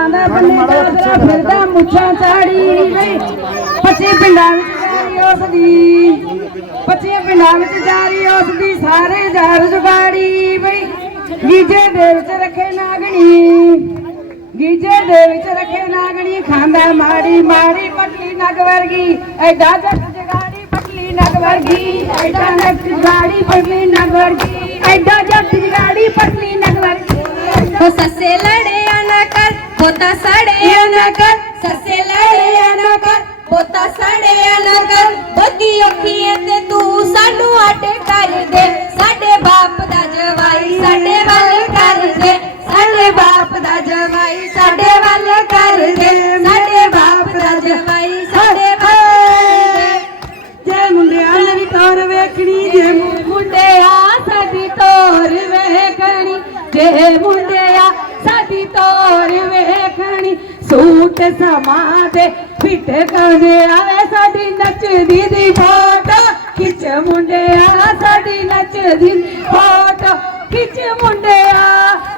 ਮਾਲਾਂ ਬੰਨੇ ਦਾਦਰਾ ਫਿਰਦਾ ਮੁੱਛਾਂ ਚਾੜੀ ਬਈ ਪੱਚੀ ਪਿੰਡਾਂ ਵਿੱਚ ਜਾਰੀ ਉਸ ਦੀ ਪੱਚੀ ਪਿੰਡਾਂ ਵਿੱਚ ਜਾਰੀ ਉਸ ਦੀ ਸਾਰੇ ਜਾਰ ਜੁਗਾੜੀ ਬਈ ਗੀਜੇ ਦੇ ਵਿੱਚ ਰੱਖੇ ਨਾਗਣੀ। ਗੀਜੇ ਦੇ ਵਿੱਚ ਰੱਖੇ ਨਾਗਣੀ, ਖਾਂਦਾ ਮਾੜੀ ਮਾੜੀ ਪਟਲੀ ਨਗ ਵਰਗੀ। ਐਡਾ ਜੱਟ ਜਗਾੜੀ ਪਟਲੀ ਨਗ ਵਰਗੀ। ਐਡਾ ਜੱਟ ਜਗਾੜੀ ਪਟਲੀ ਨਗ ਵਰਗੀ। ਐਡਾ ਜੱਟ ਜਗਾੜੀ ਪਟਲੀ ਨਗ ਵਰਗੀ। ਹੋ ਸੱਸੇ ਲੜਿਆ ਨਾ ਕਰ ਹੋਤਾ ਸੜਿਆ ਨਾ ਕਰ ਸੱਸੇ ਲੜਿਆ ਨਾ ਕਰ ਹੋਤਾ ਸੜਿਆ ਨਾ ਕਰ। ਬੋਦੀ ਅੱਖੀਏ ਤੇ ਤੂੰ ਸਾਨੂੰ ਆਟੇ ਕਰ ਦੇ ਸਾਡੇ ਬਾਪ ਦਾ ਜਵਾਈ ਸਾਡੇ ਵੱਲ ਕਰ ਦੇ। ਸਾਡੇ ਬਾਪ ਦਾ ਜਵਾਈ ਸਾਡੇ ਵੱਲ ਕਰ ਦੇ ਸਾਡੇ ਬਾਪ ਦਾ ਜਵਾਈ ਸਾਡੇ ਵੱਲ ਦੇ। ਜੇ ਮੁੰਡਿਆਂ ਨੇ ਵੀ ਤੋਰ ਵੇਖਣੀ ਜੇ ਮੁੰਡਿਆ ਸਾਡੀ ਤੋਰ ਵੇਖਣੀ ਜੇ ਮੁੰਡਿਆ ਸਾਡੀ ਤੋਰ ਵੇਖਣੀ। ਸੂਟ ਸਮਾਂ ਦੇ ਫਿੱਟ ਕਰਦੇ ਆਵੇ ਸਾਡੀ ਨੱਚਦੀ ਦੀ ਫੋਟੋ। ਖਿੱਚ ਮੁੰਡਿਆ ਸਾਡੀ ਨੱਚਦੀ ਫੋਟੋ। ਖਿੱਚ ਮੁੰਡਿਆ।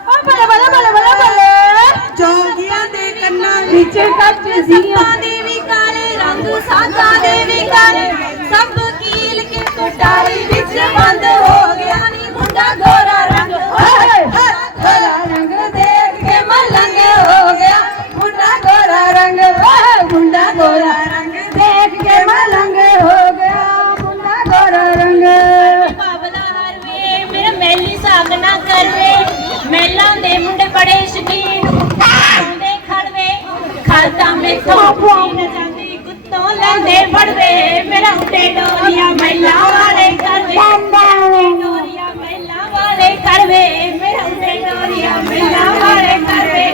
ਓ ਬੱਲੇ ਬੱਲੇ ਬੱਲੇ ਬੱਲੇ ਬੱਲੇ। ਜੋਗੀਆਂ ਦੇ ਕੰਨਾਂ ਵਿੱਚ ਕੱਚ ਸੱਪਾਂ ਦੇ ਵੀ ਕਾਲੇ ਰੰਗ ਸਾਧਾਂ ਦੇ ਵੀ ਕਾਲੇ। ਸਭ ਕੀਲ ਕੇ ਕਟਾਰੀ ਵਿੱਚ ਬੰਦ ਹੋ ਗਿਆ ਨੀ ਮੁੰਡਾ ਖੜਦਾ ਮੇਥੋਂ ਨਾ ਜਾਂਦੀ ਕੁੱਤੋਂ ਲੈਂਦੇ ਫੜਵੇ ਮੇਰਾ ਉੱਤੇ ਡੋਰੀਆਂ ਮੈਲਾਂ ਵਾਲੇ ਕਰਵੇ। ਡੋਰੀਆਂ ਮੈਲਾਂ ਵਾਲੇ ਕਰਵੇ ਮੇਰਾ ਉੱਤੇ ਡੋਰੀਆਂ ਮੈਲਾਂ ਵਾਲੇ ਕਰਵੇ।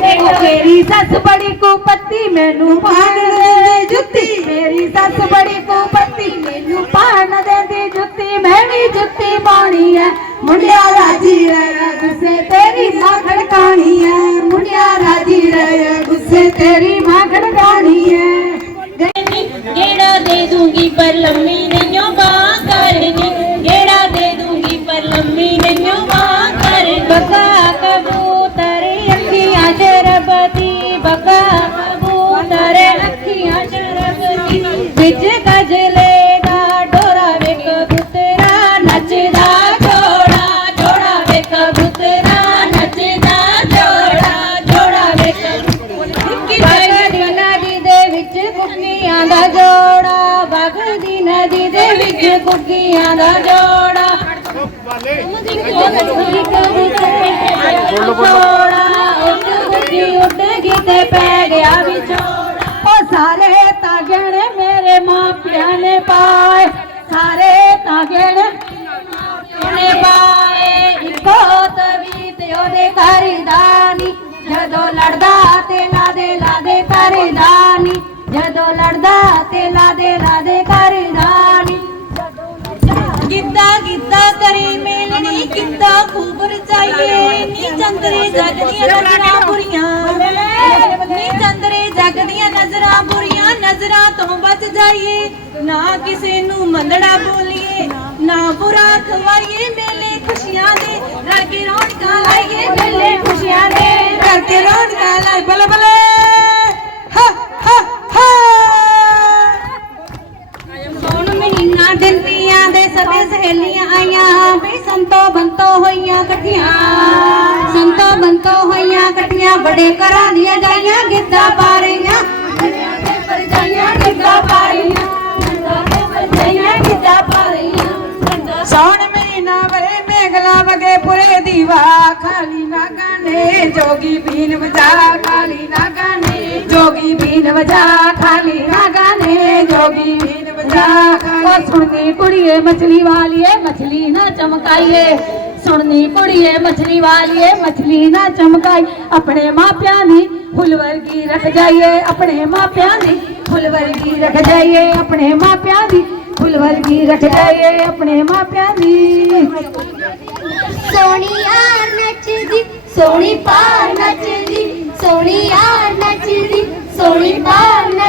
ਮੇਰਾ ਸੱਸ ਬੜੀ ਕੁਪੱਤੀ ਮੈਨੂੰ ਪਾਣ ਦੇ ਜੁੱਤੀ। ਮੇਰੀ ਸੱਸ ਬੜੀ ਕੁਪੱਤੀ ਮੈਨੂੰ ਪਾਣ ਦੇ ਜੁੱਤੀ। ਮੈਂ ਵੀ ਜੁੱਤੀ ਪਾਉਣੀ ਐ। ਮੁੰਡਿਆ ਰਾਜੀ ਰਹਿ ਗੁੱਸੇ ਤੇਰੀ ਮਾਂ ਖੜਕਾਣੀ ਐ। ਰਾਜੀ ਗੁੱਸੇ ਤੇਰੀ ਮਾਂ ਖੜਕਾਣੀ ਐ ਗੇੜਾ ਦੇ ਦੂੰਗੀ ਪਰ ਲੰਮੀ ਨਹੀਂ ਬਾਹ। ਕੁੱਕੀਆਂ ਦਾ ਜੋੜਾ। ਉੱਡ ਗਈ ਤੇ ਪੈ ਗਿਆ ਵਿਛੋੜਾ ਓ ਸਾਰੇ ਤਾਗਣੇ ਮੇਰੇ ਮਾਪਿਆਂ ਨੇ ਪਾਏ। ਸਾਰੇ ਤਾਗਣੇ ਉਹਨੇ ਪਾਏ। ਇੱਕੋ ਤਵੀ ਤੇ ਉਹਦੇ ਕਰਦਾ ਨੀ ਜਦੋਂ ਲੜਦਾ ਤੇ ਲਾਦੇ ਲਾਦੇ ਕਰਦਾ ਨੀ ਜਦੋਂ ਲੜਦਾ ਗਿੱਧਾ ਖੂਬ ਰਚਾਈਏ ਨੀ ਚੰਦਰੇ ਜਗਦੀਆਂ ਨਜ਼ਰਾਂ ਬੁਰੀਆਂ। ਨੀ ਚੰਦਰੇ ਜਗਦੀਆਂ ਨਜ਼ਰਾਂ ਬੁਰੀਆਂ ਨਜ਼ਰਾਂ ਤੋਂ ਬਚ ਜਾਈਏ। ਨਾ ਕਿਸੇ ਨੂੰ ਮੰਦੜਾ ਬੋਲੀਏ ਨਾ ਬੁਰਾ ਖਵਾਈਏ ਮੇਲੇ ਖੁਸ਼ੀਆਂ ਦੇ। ਰਲ ਕੇ ਰੌਣਕਾਂ ਲਾਈਏ ਮੇਲੇ ਖੁਸ਼ੀਆਂ ਦੇ। ਕਰਕੇ ਰੌਣਕਾਂ ਲਾਈ ਬਲੇ ਬਲੇ। ਹਾ ਹਾ ਹਾ। ਸੋਣ ਮਹੀਨਾ ਦਿੰਦੀਆਂ ਦੇ ਸਦੇ ਸਹੇਲੀਆਂ ਆਈਆਂ ਵੀ ਸੰਤੋ ਬੰਤੋ ਹੋਈਆਂ ਇਕੱਠੀਆਂ। ਸੰਤੋ ਬੰਤੋ ਹੋਈਆਂ ਇਕੱਠੀਆਂ ਬੜੇ ਘਰਾਂ ਦੀਆਂ ਜਾਈਆਂ, ਗਿੱਧਾ ਪਾ ਰਹੀਆਂ। ਪਰਜਾਈਆਂ ਗਿੱਧਾ ਪਾ ਰਹੀਆਂ। ਪਰਜਾਈਆਂ ਗਿੱਧਾ ਪਾ ਰਹੀਆਂ। ਸੌਣ ਮਹੀਨਾ ਵਰੇ ਮੇਘਲਾ ਵਗੇ ਪੁਰੇ ਦੀਵਾ। ਖਾਲੀ ਨਾ ਗਾਣੇ ਜੋਗੀ ਬੀਨ ਵਜਾ, ਖਾਲੀ ਨਾ ਗਾਣੇ ਜੋਗੀ ਬੀਨ ਵਜਾ। ਖਾਲੀ ਨਾ ਨੇ ਜੋਗੀ ਬੀਨ ਵਜਾ ਉਹ ਸੁਣਨੀ ਕੁੜੀਏ ਮਛਲੀ ਵਾਲੀਏ ਮਛਲੀ ਨਾ ਚਮਕਾਈਏ ਸੁਣਨੀ ਕੁੜੀਏ ਮਛਲੀ ਵਾਲੀਏ ਮਛਲੀ ਨਾ ਚਮਕਾਈ ਆਪਣੇ ਮਾਪਿਆਂ ਦੀ ਫੁੱਲ ਵਰਗੀ ਰੱਖ ਜਾਈਏ ਆਪਣੇ ਮਾਪਿਆਂ ਦੀ ਫੁੱਲ ਵਰਗੀ ਰੱਖ ਜਾਈਏ ਆਪਣੇ ਮਾਪਿਆਂ ਦੀ ਫੁੱਲ ਵਰਗੀ ਰੱਖ ਜਾਈਏ ਆਪਣੇ ਮਾਪਿਆਂ ਦੀ ਸੋਹਣੀਆ ਨੱਚਦੀ ਸੋਹਣੀ ਪਾਰ ਨੱਚਦੀ ਸੋਹਣੀਆ ਨੱਚਦੀ ਸੋਹਣੀ ਪਾਰ ਨੱਚਦੀ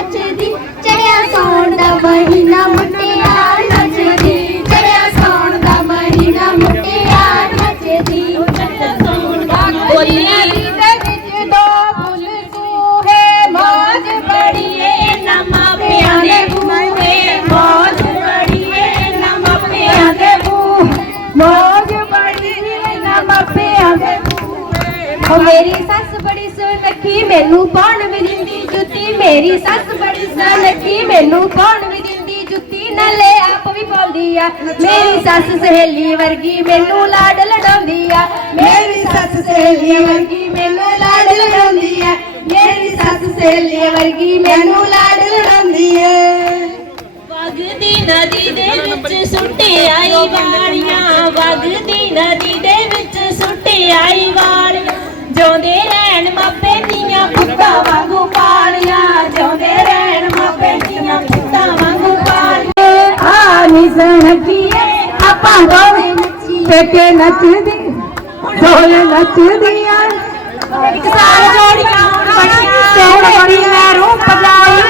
ਓ ਮੇਰੀ ਸੱਸ ਬੜੀ ਸੁਨੱਖੀ ਮੈਨੂੰ ਪਾਉਣ ਵੀ ਦਿੰਦੀ ਜੁੱਤੀ? ਮੇਰੀ ਸੱਸ ਬੜੀ ਸੁਨੱਖੀ ਮੈਨੂੰ ਪਾਉਣ ਵੀ ਦਿੰਦੀ ਜੁੱਤੀ? ਨਾਲੇ ਆਪ ਵੀ ਪਾਉਂਦੀ ਆ। ਮੇਰੀ ਸੱਸ ਸਹੇਲੀ ਵਰਗੀ ਮੈਨੂੰ ਲਾਡ ਲਡਾਉਂਦੀ ਆ। ਮੇਰੀ ਸੱਸ ਸਹੇਲੀ ਵਰਗੀ ਮੈਨੂੰ ਲਾਡ ਲਡਾਉਂਦੀ ਆ। ਮੇਰੀ ਸੱਸ ਸਹੇਲੀ ਵਰਗੀ ਮੈਨੂੰ ਲਾਡ ਲਡਾਉਂਦੀ ਏ ਵਗਦੀ ਨਦੀ ਦੇ ਵਿੱਚ ਸੁੱਟੀ ਆਈ ਵਾਲੀਆਂ ਵਗਦੀ ਨਦੀ ਦੇ ਵਿੱਚ ਸੁੱਟੀ ਆਈ ਵਾਲੀਆਂ ਜਿਉਂਦੇ ਰਹਿਣ ਮਾਪੇ ਦੀਆਂ ਪੁੱਤਾਂ ਵਾਂਗੂ ਪਾਲੀਆਂ। ਜਿਉਂਦੇ ਰਹਿਣ ਮਾਪੇ ਦੀਆਂ ਪੁੱਤਾਂ ਵਾਂਗੂ ਪਾਲੀਆਂ। ਆ ਨਿਸਣ ਕੀਏ ਆਪਾਂ ਦੋਵੇਂ ਪੇਕੇ ਨੱਚਦੀ ਢੋਲ ਨੱਚਦੀਆਂ। ਇੱਕ ਸਾਰ ਜੋੜੀਆਂ ਬਣੀਆਂ ਸੋਹਣੀ ਬੜੀ ਮੈਂ ਰੂਪ ਜਾਈ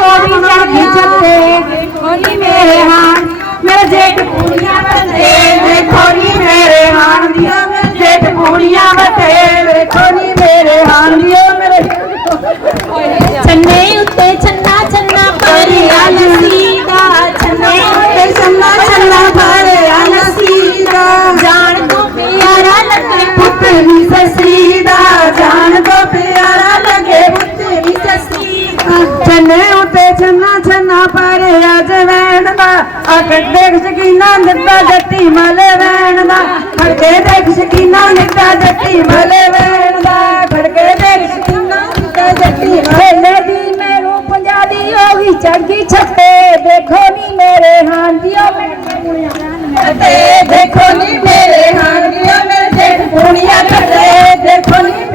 ਦਾ ਅਕੜ ਦੇਖ ਸ਼ਕੀਨਾ ਨਿੱਤਾ ਜੱਟੀ ਮਲੇ ਵੈਣ ਦਾ। ਖੜਕੇ ਦੇਖ ਸ਼ਕੀਨਾ ਨਿੱਤਾ ਜੱਟੀ ਮਲੇ ਵੈਣ ਦਾ। ਖੜਕੇ ਦੇਖ ਸ਼ਕੀਨਾ ਨਿੱਤਾ ਜੱਟੀ ਮਲੇ ਦੀ ਮੈਨੂੰ ਪੰਜਾਬੀ ਵੀ ਚੜ੍ਹਦੀ ਛੱਤੇ। ਦੇਖੋ ਨੀ ਮੇਰੇ ਹਾਂਦੀਆਂ ਤੇ ਦੇਖੋ ਨੀ ਮੇਰੇ ਹਾਂਦੀਆਂ ਮੇਰੇ ਜੇਠ ਪੂਣੀਆਂ ਕਰਦੇ ਦੇਖੋ ਨੀ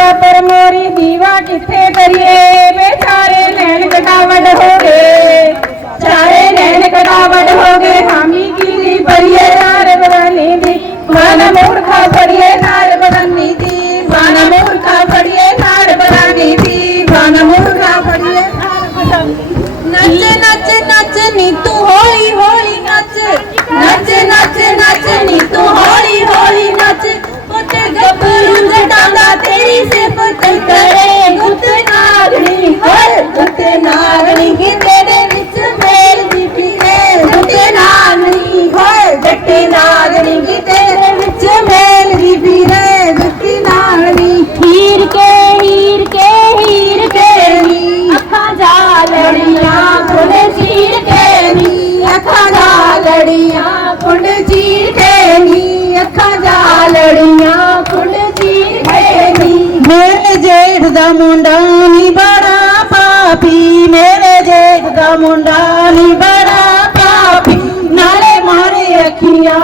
ਬੁਰਜ ਬਰਾਬਰ ਮੋਰੀ ਦੀਵਾ ਕਿੱਥੇ ਕਰੀਏ ਬੇਚਾਰੇ ਨੈਣ ਕਟਾਵੜ ਹੋ ਗਏ ਚਾਰੇ ਨੈਣ ਕਟਾਵੜ ਹੋ ਗਏ ਹਾਮੀ ਕਿੰਨੀ ਪਰੀਏ ਯਾਰ ਬਰਾਨੀ ਦੀ ਮਨ ਮੂਰਖਾ ਫੜੀਏ ਨਾਲ ਬਰਾਨੀ ਦੀ ਮਨ ਮੂਰਖਾ ਫੜੀਏ ਨਾਲ ਬਰਾਨੀ ਦੀ ਮਨ ਮੂਰਖਾ ਫੜੀਏ ਨੱਚ ਨੱਚ ਨੱਚ ਨੀ ਤੇਰੀ ਸਿਫਤ ਕਰੇ ਗੁੱਤ ਨਾਗਣੀ ਹੋਏ ਗੁੱਤ ਨਾਗਣੀ ਕੀ ਤੇਰੇ ਵਿੱਚ ਮੇਲ ਦੀ ਪੀਰੇ ਗੁੱਤ ਨਾਗਣੀ ਹੋਏ ਜੱਟੀ ਨਾਗਣੀ ਕੀ ਤੇਰੇ ਵਿੱਚ ਮੇਲ ਦੀ ਪੀਰੇ ਗੁੱਤ ਨਾਗਣੀ, ਹੀਰ ਕੇ ਹੀਰ ਕੇ ਹੀਰ ਕੇ ਨੀ। ਅੱਖਾਂ ਜਾ ਲੜੀਆਂ ਕੁੰਡ ਚੀਰ ਕੇ ਨੀ। ਅੱਖਾਂ ਜਾ ਲੜੀਆਂ ਕੁੰਡ ਚੀਰ ਕੇ ਨੀ। ਅੱਖਾਂ ਜਾ ਜੇਠ ਦਾ ਮੁੰਡਾ ਨੀ ਬੜਾ ਪਾਪੀ ਮੇਰੇ ਜੇਠ ਦਾ ਮੁੰਡਾ ਨੀ ਬੜਾ ਪਾਪੀ ਨਾਲੇ ਮਾਰੇ ਅੱਖੀਆਂ